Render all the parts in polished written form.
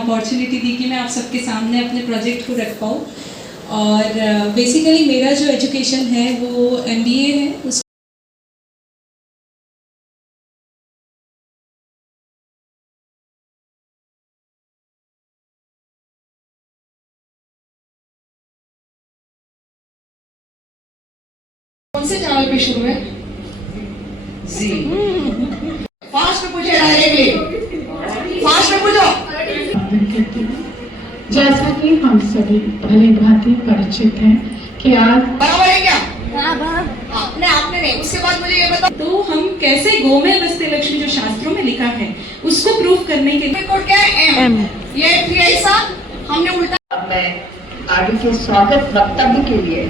Opportunity दी कि मैं आप सबके सामने अपने प्रोजेक्ट को रख पाऊँ। और बेसिकली मेरा जो एजुकेशन है वो MBA है। उस कौन से चैनल पे शुरू है? जी। फास्ट में पूछे, डायरेक्टली फास्ट में पूछो। जैसा कि हम सभी भली भांति परिचित हैं कि आज बराबर है क्या? आपने नहीं। उसके बाद मुझे ये बताओ, तो हम कैसे गोमेल बस्ते लक्ष्मी जो शास्त्रों में लिखा है उसको प्रूफ करने के लिए कोड क्या है? M। ये फिर ऐसा हमने उल्टा। अब मैं आगे के स्वागत वक्तव्य के लिए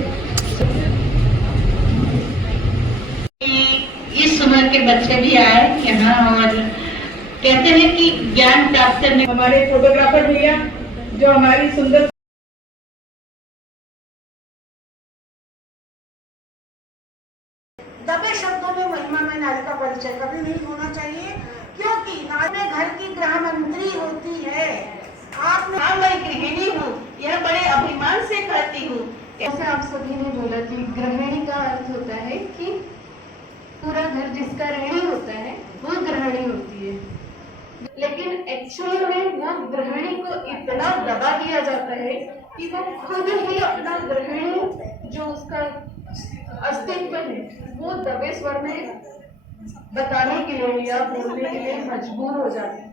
इस उम्र के बच्चे भी आए यहाँ और कहते हैं कि ज्ञान प्राप्त करने। हमारे फोटोग्राफर भैया जो हमारी सुंदर दबे शब्दों में महिमा में नारी का परिचय कभी नहीं होना चाहिए, क्योंकि नारी घर की गृह मंत्री होती है। आप मैं गृहिणी हूँ, यह बड़े अभिमान से कहती हूँ। जैसे आप सभी ने बोला कि गृहिणी का अर्थ होता है कि पूरा घर जिसका ऋणी होता है वो गृहिणी होती है, लेकिन एक्चुअल में वो गृहिणी को इतना दबा दिया जाता है कि वो खुद ही अपना गृहिणी जो उसका अस्तित्व है वो दबे स्वर में बताने के लिए या बोलने के लिए मजबूर हो जाते हैं।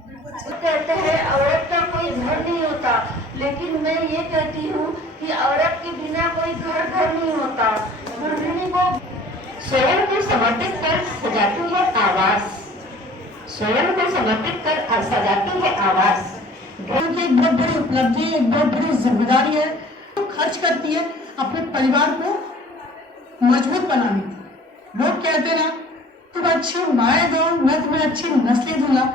कहते हैं औरत का कोई घर नहीं होता, लेकिन मैं ये कहती हूँ कि औरत के बिना कोई घर नहीं होता। गृहिणी को स्वयं को समर्पित कर सजाती है आवास, स्वयं को समर्पित कर सजाती है आवास। एक बहुत बड़ी उपलब्धि, एक बहुत बड़ी जिम्मेदारी है। वो खर्च करती है अपने परिवार को मजबूत बनाने की। लोग कहते ना तुम अच्छी माएँ दो, मैं तुम्हें अच्छी नस्लें दूंगा।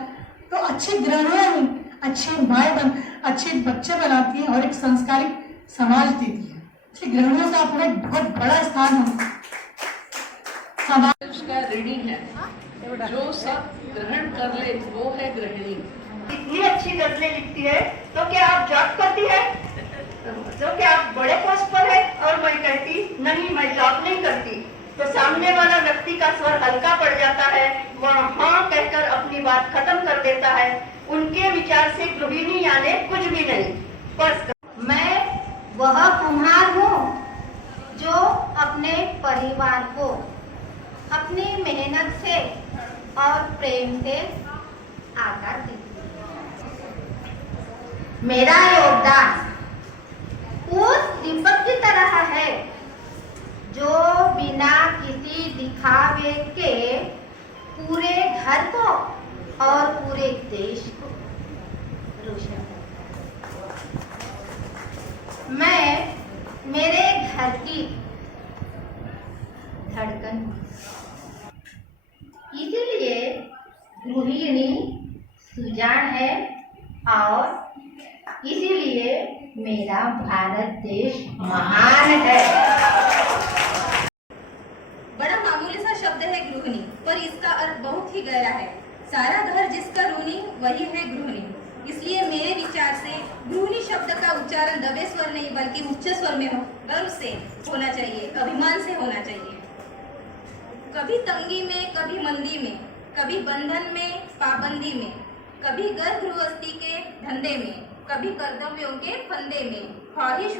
तो अच्छी गृहिणियां ही अच्छी माएँ अच्छे बच्चे बनाती हैं और एक संस्कारिक समाज देती है। इसलिए गृहिणियों से अपना एक बहुत बड़ा स्थान है। समाज उसका ऋणी है, जो सब ग्रहण कर ले वो है गृहिणी। इतनी अच्छी गजलें लिखती है तो क्या आप जॉब करती है? तो क्या आप बड़े पोस्ट पर है? और मैं कहती नहीं, मैं जॉब नहीं करती। तो सामने वाला व्यक्ति का स्वर हल्का पड़ जाता है, वह हाँ कहकर अपनी बात खत्म कर देता है। उनके विचार से गृहिणी यानी कुछ भी नहीं। बस मैं वह कुम्हार हूँ जो अपने परिवार को अपनी मेहनत से और प्रेम से आकार देती हूँ। मेरा योगदान उस दीपक की तरह है जो बिना किसी दिखावे के पूरे घर को और पूरे देश को रोशन करता है। मैं मेरे घर की धड़कन हूँ, इसीलिए गृहिणी सुजान है और इसीलिए मेरा भारत देश महान है। बड़ा मामूली सा शब्द है गृहिणी, पर इसका अर्थ बहुत ही गहरा है। सारा घर जिसका ऋणी वही है गृहिणी। इसलिए मेरे विचार से गृहिणी शब्द का उच्चारण दबे स्वर नहीं बल्कि उच्च स्वर में गर्व से होना चाहिए, अभिमान से होना चाहिए। कभी तंगी में, कभी मंदी में, कभी बंधन में, पाबंदी में, कभी घर गृहस्थी के धंधे में, कभी कर्तव्यों के फंदे में ख्वाहिश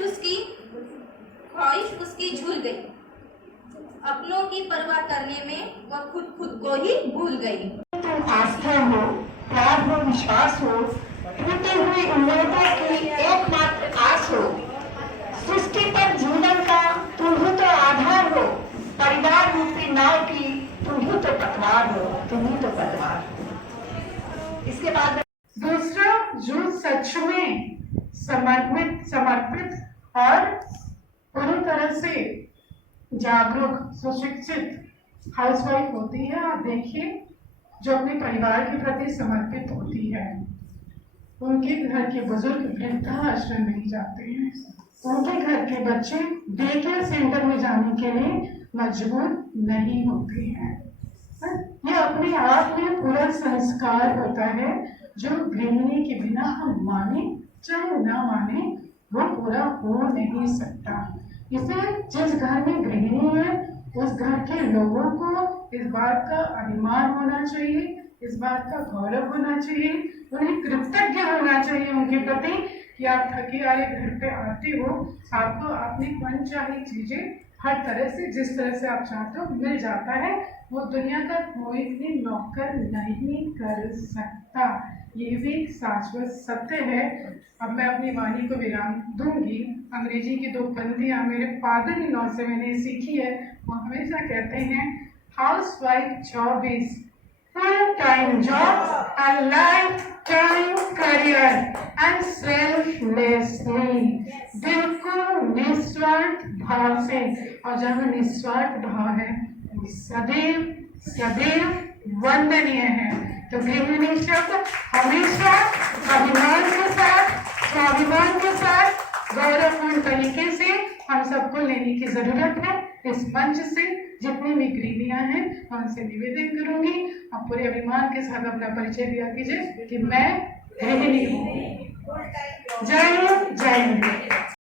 उसकी झूल गई। अपनों की परवाह करने में वह खुद को ही भूल गई। आस्था हो, प्यार हो, विश्वास हो, टूटी हुई उम्मीदों की एकमात्र आस हो, सृष्टि पर जीवन का तुम ही तो आधार हो, परिवार रूपी नाव की तुम ही तो पतवार हो, तुम ही तो पतवार हो। इसके बाद दूसरा जो सच में समर्पित और पूरी तरह से जागरूक सुशिक्षित हाउसवाइफ होती है। आप देखिए जो अपने परिवार के प्रति समर्पित होती है, उनके घर के बुजुर्ग वृद्धाश्रम नहीं जाते हैं, उनके घर के बच्चे डे केयर सेंटर में जाने के लिए मजबूर नहीं होते हैं। ये अपने आप में पूरा संस्कार होता है जो गृहिणी के बिना हम माने चाहे ना माने वो पूरा हो नहीं सकता। इसे जिस घर में गृहिणी है उस घर के लोगों को इस बात का अभिमान होना चाहिए, इस बात का गौरव होना चाहिए, उन्हें कृतज्ञ होना चाहिए उनके प्रति कि आप थके आए घर पे आते हो, आपको अपनी मनचाही चीजें हर तरह से जिस तरह से आप चाहते हो मिल जाता है। वो दुनिया का कोई भी नौकर नहीं कर सकता। ये भी एक शाश्वत सत्य है। अब मैं अपनी वाणी को विराम दूंगी। अंग्रेजी की 2 पंक्तियां मेरे फादर इन लॉ से मैंने सीखी है। वो हमेशा कहते हैं, house wife job is full time job and life time career and selflessly, बिल्कुल निस्वार्थ भाव से। और जब निस्वार्थ भाव है सदैव सदैव वंदनीय है। तो गृहिणी शब्द हमेशा अभिमान के साथ, स्वाभिमान के साथ, गौरवपूर्ण तरीके से हम सबको लेने की जरूरत है। इस मंच से जितनी भी गृहिणियां हैं मैं उनसे निवेदन करूंगी, आप पूरे अभिमान के साथ अपना परिचय दिया कीजिए कि मैं गृहिणी हूँ। जय हिंद, जय हिंद।